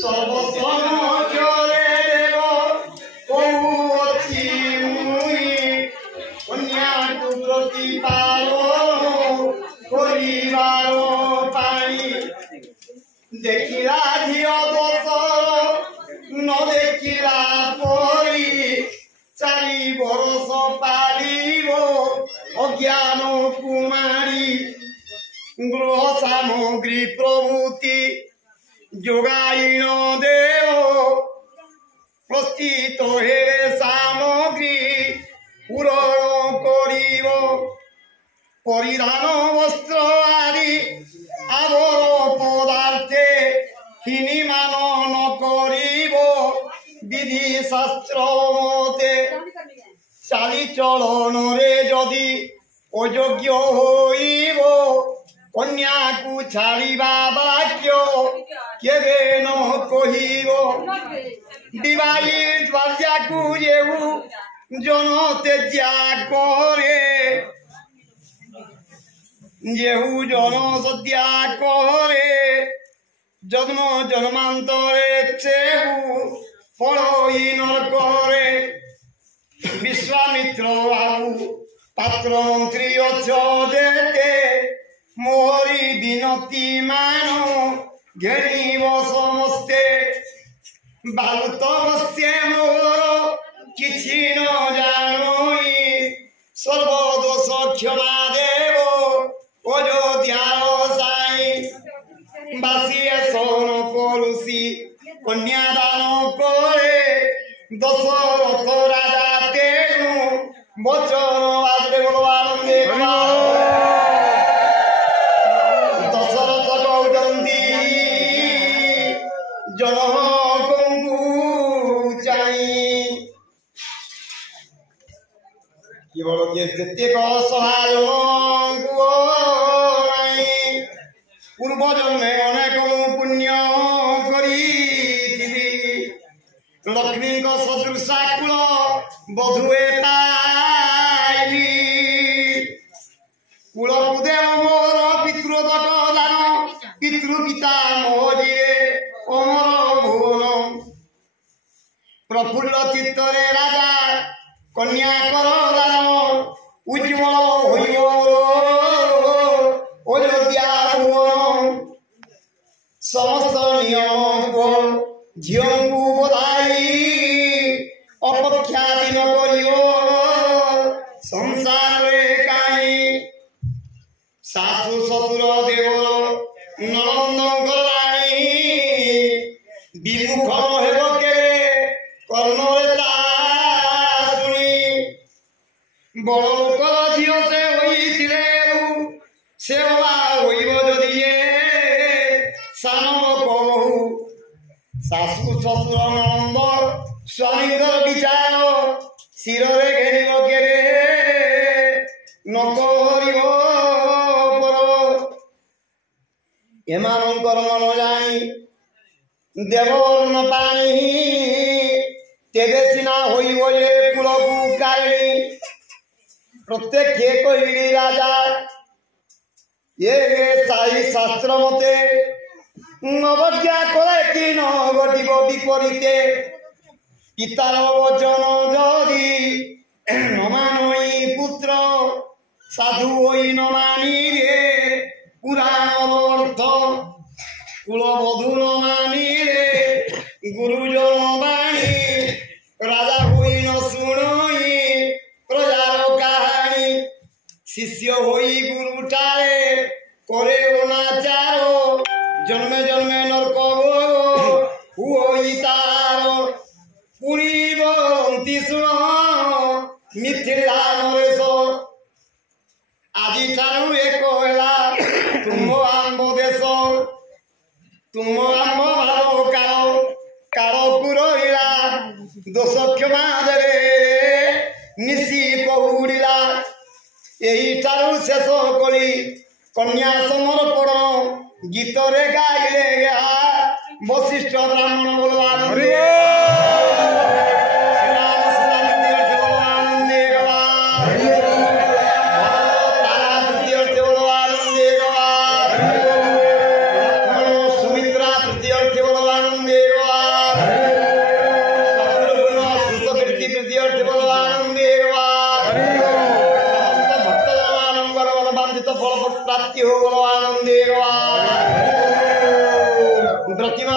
সর্বসমজরে দেব কৌছি মুই কন্যাকু প্রতিপালন করিবার পাই দেখিলা ঝিও দোষ ন দেখিলা পরি 4 বরষ পালিব অজ্ঞান কুমারী গৃহ সামগ্রী প্রভৃতি যোগাইন দেব প্রস্তুত হেরে সামগ্রী পূরণ করিব পরিধান বস্ত্র আদি আবর পদার্থে হিনিমান ন করিব বিধি শাস্ত্র মতে চালি চলনরে যদি অযোগ্য হইব কন্যাকু ছাড়িবা বাক্য কেবে ন কহিব বিবাহিত বার্যাকু যেহু জন তেজ্যা করে যেহু জন সদ্যা করে জন্ম জন্মান্তরে চেহু ফলহীন করে বিশ্বামিত্র বাবু পাত্র মন্ত্রী অছ যেতে মোহরি বিনতি মান ঘেরিব সমস্তে বালুত বস্যে মোর কিছু ন জানই সর্বদোষ ক্ষমা দেব অযোধ্যার সাই বাসিয়ে শোন করুষি কন্যাদান করে দশরথ রাজা তেনু বচন বাজবে ভগবানন্দে দশরথ কৌদন্তি জনকঙ্কু চাই কি বলো যে প্রত্যেক সভাজনকু পূর্ব জন্মে অনেক পুণ্য করিথিবি লক্ষ্মীଙ୍କ সদৃশা কুল বধুয়ে পাইলি কুলକୁ ଦେବ ମୋର ପିତୃଦକ ଦାନ ପିତୃ ପିତା ମୋହରିରେ ଅମର ଭୁବନ ପ୍ରଫୁଲ୍ଲ ଚିତ୍ତରେ ରାଜା କନ୍ୟା କର ଦାନ ଉଜ୍ଜ୍ୱଳ ହୋଇବ অযোধ্যা ভুবন সমস্ত নিয়ম ঝিওଙ୍କୁ বধাই অপেক্ষা দিন করিব সংসারে কাই শাশু শ্বশুর দেবর নন্দঙ্গ রাণী বিমুখ হেব কে কর্ণরে তা শুনি বড় লোক ঝিও সে হইছিলে সেবা হইব যদি সানব কহু শাশু শ্বশুর নন্দ স্বামীর বিচার শিরে ঘেরিব কেরে নকরিব পর এমানঙ্কর মন যাই দেবর ন পানি তেবে সিনা হইব যে কুলকু কাহিনী প্রত্যেকে কহিলি রাজা ये साई शास्त्र मते अवज्ञा करे कि न घटिब विपरीते पितार वचन जदि न मानई पुत्र साधु होई न मानी रे पुराण अर्थ कुलबधू न मानी रे गुरुजन बाणी राजा होई न शुणई प्रजार कहानी शिष्य होई गुरुटारे करे अनाचार जन्मे जन्मे नरक हुई तार पुरी शुण मिथिला नरेश আজি ठारू एक हेला तुम आंब देश तुम आंब भाव काल काल पुरहिला दोष क्षमा देवे निशी पहुड़िला यही ठारू शेष करी कन्या समर्पण गीत रे गाइले वशिष्ठ ब्राह्मण बोलवा सुमित्रा तृतीय बोलो आनंदे समस्त भक्तजनमानंदर मनोबांधित फल प्राप्ति हो बोलो आनंदे प्रतिमा